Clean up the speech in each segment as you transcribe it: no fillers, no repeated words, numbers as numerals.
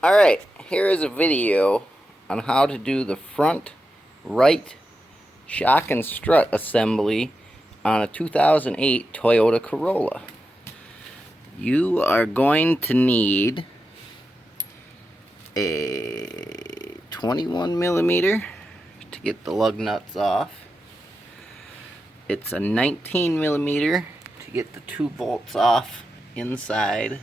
Alright, here is a video on how to do the front right shock and strut assembly on a 2008 Toyota Corolla. You are going to need a 21mm to get the lug nuts off. It's a 19mm to get the two bolts off inside.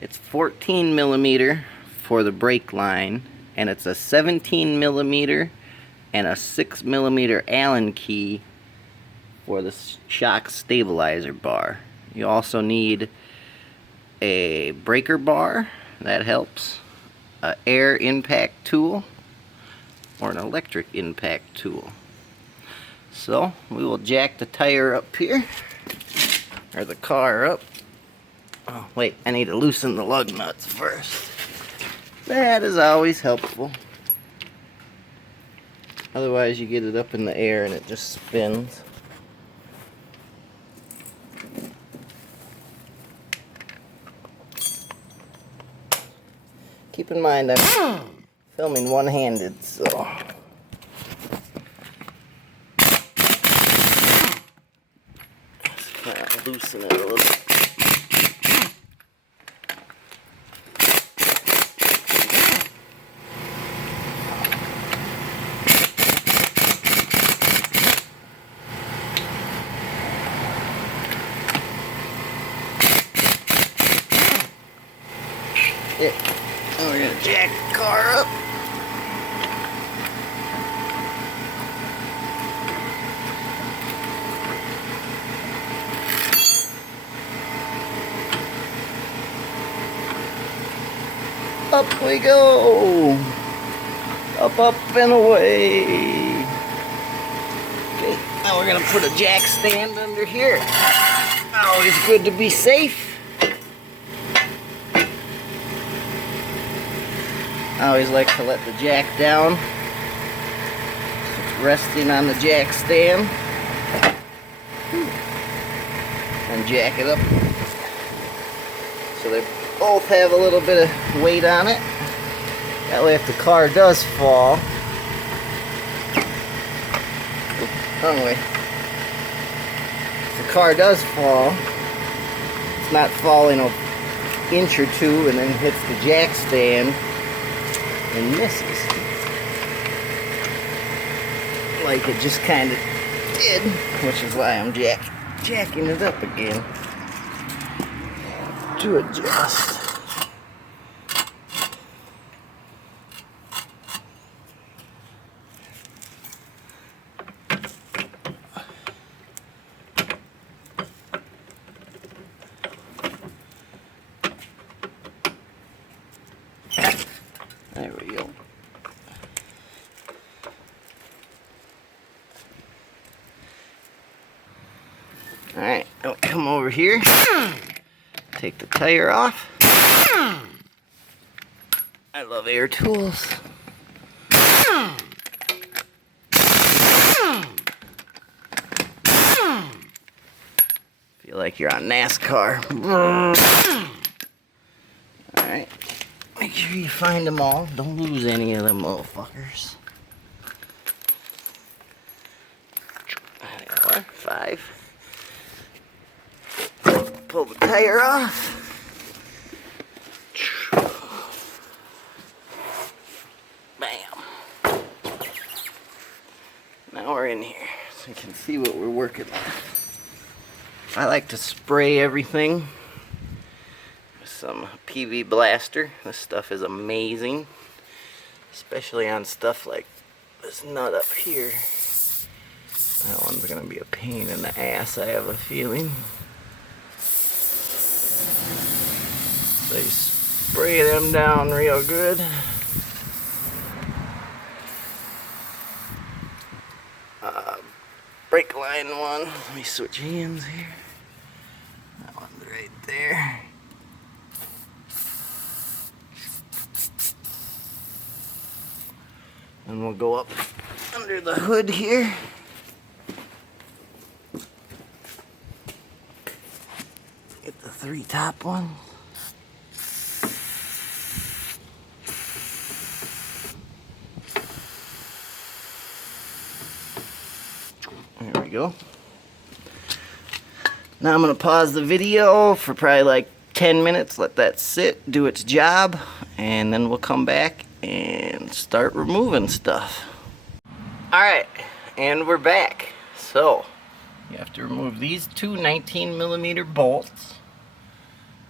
It's 14mm for the brake line, and it's a 17mm and a 6mm Allen key for the shock stabilizer bar. You also need a breaker bar, that helps, an air impact tool, or an electric impact tool. So we will jack the tire up here, or the car up. Oh wait, I need to loosen the lug nuts first. That is always helpful. Otherwise you get it up in the air and it just spins. Keep in mind I'm filming one-handed, so just kind of loosen it a little bit. And we're going to jack the car up. Up we go. Up, up, and away. Okay, now we're going to put a jack stand under here. Always good to be safe. I always like to let the jack down, resting on the jack stand, and jack it up so they both have a little bit of weight on it. That way if the car does fall, wrong way, if the car does fall, it's not falling an inch or two and then hits the jack stand and misses, like it just kind of did, which is why I'm jacking it up again to adjust. There we go. Alright, I'll come over here, take the tire off. I love air tools. Feel like you're on NASCAR. Alright. Make sure you find them all. Don't lose any of them motherfuckers. There you are. 5. Pull the tire off. Bam. Now we're in here, so you can see what we're working with. I like to spray everything. Some PV Blaster. This stuff is amazing, especially on stuff like this nut up here. That one's gonna be a pain in the ass, I have a feeling. So you spray them down real good. Brake line one. Let me switch hands here. That one's right there. And we'll go up under the hood here. Get the 3 top ones. we go. Now I'm going to pause the video for probably like 10 minutes, let that sit, do its job, and then we'll come back and start removing stuff. Alright, and we're back. So, you have to remove these two 19mm bolts,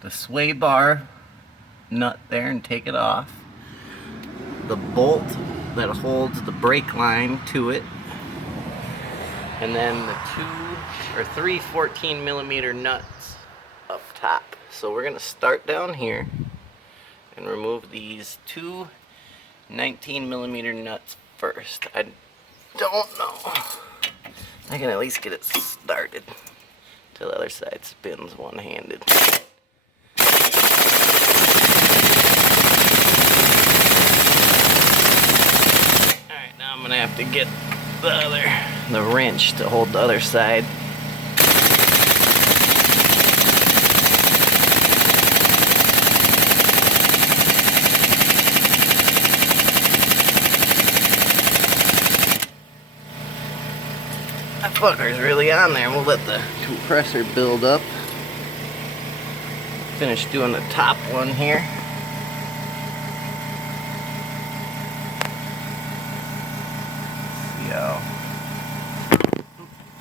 the sway bar nut there, and take it off, the bolt that holds the brake line to it, and then the three 14mm nuts up top. So we're going to start down here and remove these two 19mm nuts first. I don't know. I can at least get it started till the other side spins one-handed. Alright, now I'm going to have to get the wrench to hold the other side. That fucker's really on there. We'll let the compressor build up. Finish doing the top one here.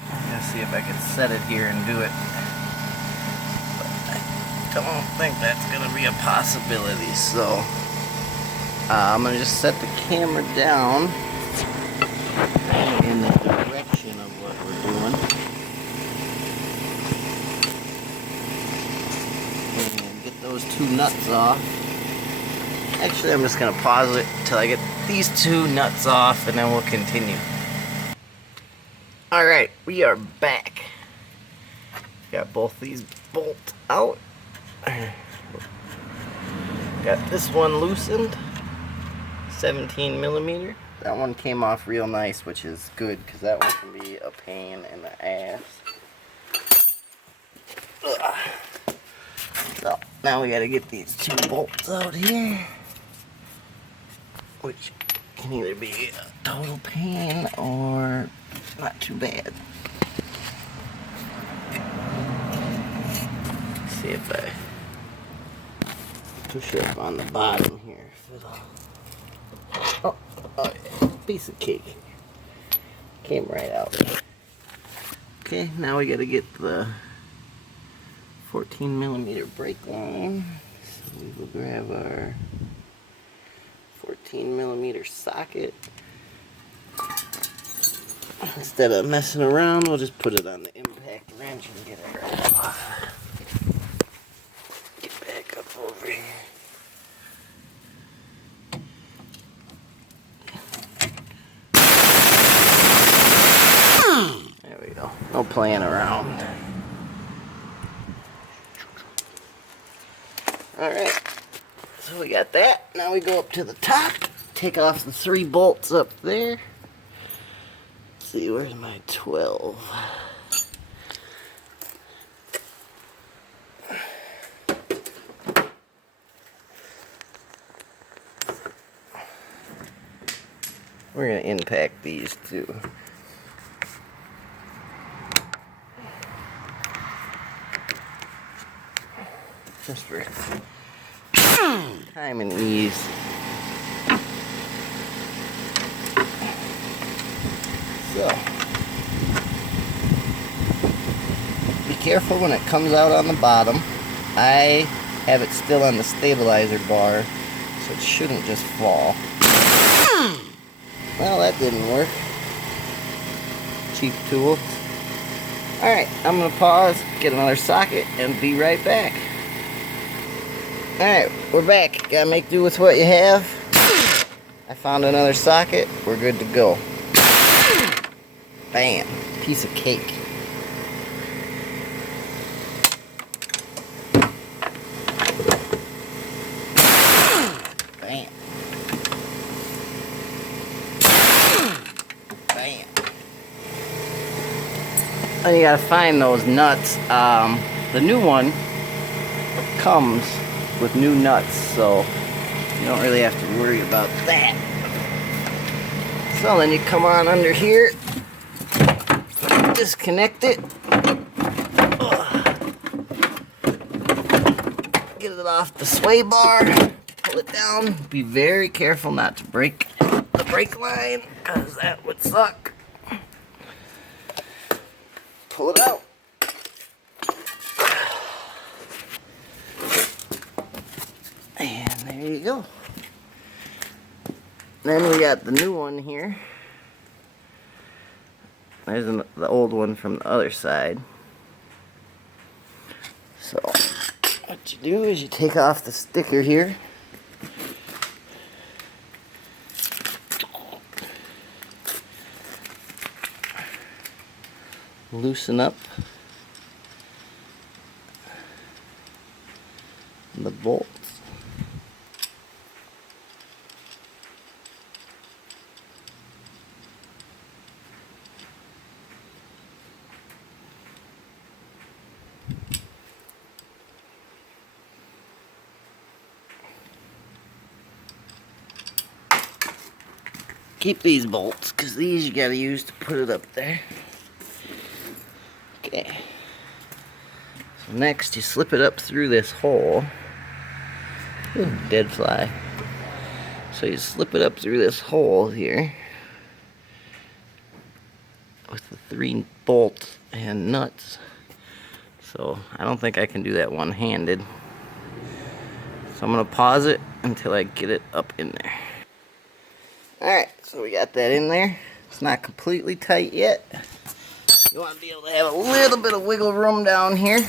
I'm gonna see if I can set it here and do it. But I don't think that's gonna be a possibility. So I'm gonna just set the camera down in the direction of what we're doing. And get those two nuts off. Actually, I'm just gonna pause it until I get these two nuts off, and then we'll continue. Alright, we are back. Got both these bolts out. Got this one loosened, 17mm. That one came off real nice, which is good, because that one can be a pain in the ass. Ugh. So, now we gotta get these two bolts out here, which can either be a total pain or not too bad. Let's see if I push up on the bottom here. Oh, yeah. Piece of cake. Came right out. Okay, now we gotta get the 14mm brake line. So we will grab our 14mm socket. Instead of messing around, we'll just put it on the impact wrench and get it right off. Get back up over here. There we go. No playing around. Alright. So we got that. Now we go up to the top. Take off the 3 bolts up there. Let's see, where's my 12? We're going to impact these too. Just for time and ease. So, be careful when it comes out on the bottom. I have it still on the stabilizer bar, so it shouldn't just fall. Well, that didn't work. Cheap tool. Alright, I'm going to pause, get another socket, and be right back. Alright, we're back. Gotta make do with what you have. I found another socket. We're good to go. Bam. Piece of cake. Bam. Bam. And you gotta find those nuts. The new one comes with new nuts, so you don't really have to worry about that. So then you come on under here, disconnect it. Get it off the sway bar, pull it down. Be very careful not to break the brake line, because that would suck. Pull it out. And there you go. Then we got the new one here. There's the old one from the other side. So what you do is you take off the sticker here. Loosen up the bolts. Keep these bolts, because these you gotta use to put it up there. Okay. So next you slip it up through this hole. Ooh, dead fly. So you slip it up through this hole here with the 3 bolts and nuts. So I don't think I can do that one-handed. So I'm gonna pause it until I get it up in there. Alright, so we got that in there. It's not completely tight yet. You want to be able to have a little bit of wiggle room down here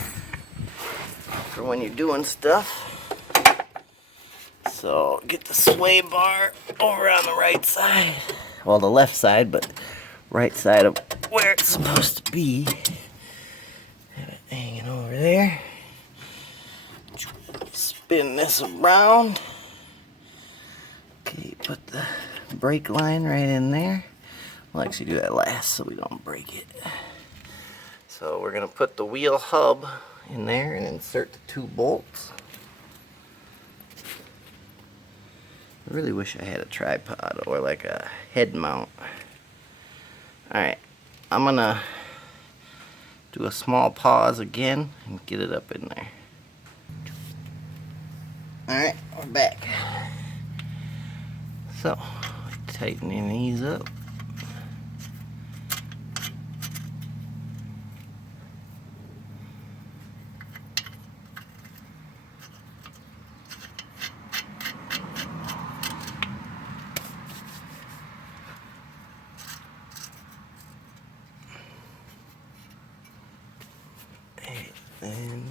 for when you're doing stuff. So get the sway bar over on the right side. Well, the left side, but right side of where it's supposed to be. Have it hanging over there. Spin this around. Okay, put the brake line right in there. We'll actually do that last so we don't break it. So we're going to put the wheel hub in there and insert the 2 bolts. I really wish I had a tripod or like a head mount. Alright, I'm going to do a small pause again and get it up in there. Alright, we're back. So, tightening these up. And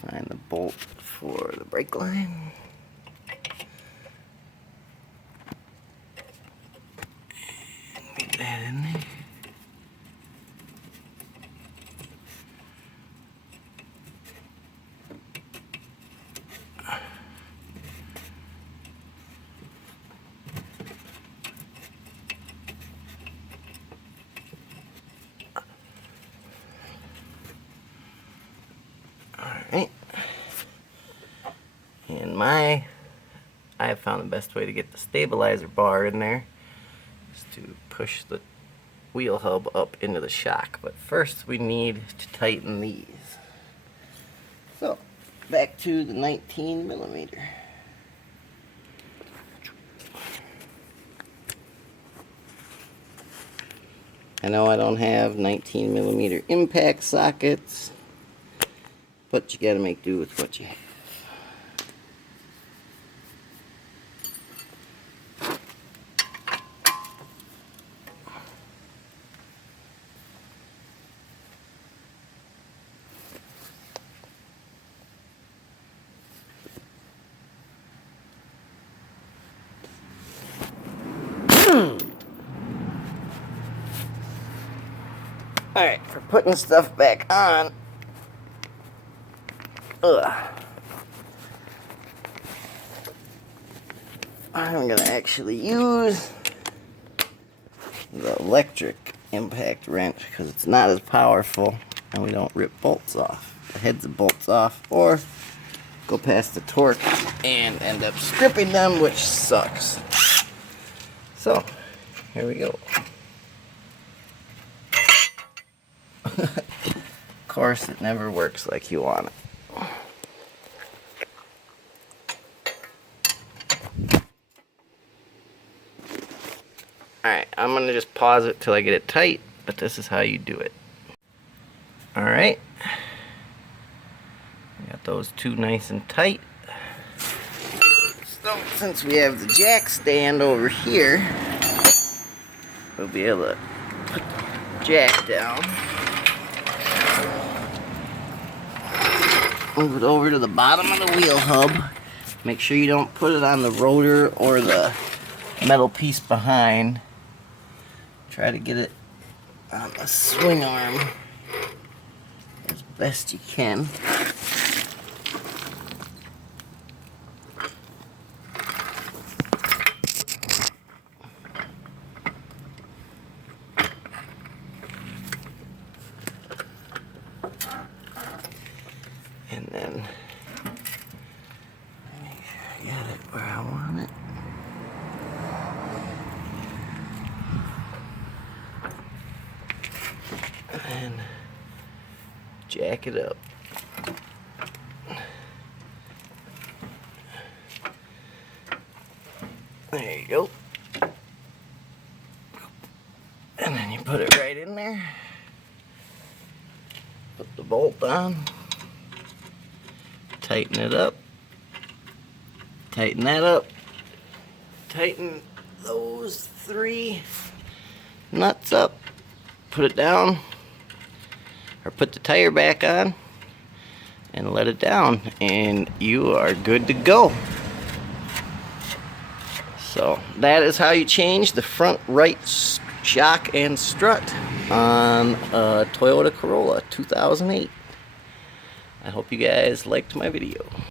find the bolt for the brake line. And get that in there. Alright. And I have found the best way to get the stabilizer bar in there is to push the wheel hub up into the shock. But first we need to tighten these. So, back to the 19mm. I know I don't have 19mm impact sockets, but you gotta make do with what you have. Alright, for putting stuff back on, I'm going to actually use the electric impact wrench because it's not as powerful and we don't rip bolts off, the heads of bolts off, or go past the torque and end up stripping them, which sucks. So, Here we go. Of course, it never works like you want it. Alright, I'm going to just pause it till I get it tight, but this is how you do it. Alright. Got those two nice and tight. So, since we have the jack stand over here, we'll be able to put the jack down. Move it over to the bottom of the wheel hub. Make sure you don't put it on the rotor or the metal piece behind. Try to get it on the swing arm as best you can. And then make sure I got it where I want it. And jack it up. There you go. And then you put it right in there. Put the bolt on. Tighten it up. Tighten that up. Tighten those three nuts up. Put it down. Or put the tire back on. And let it down. And you are good to go. So that is how you change the front right shock and strut on a Toyota Corolla 2008. I hope you guys liked my video.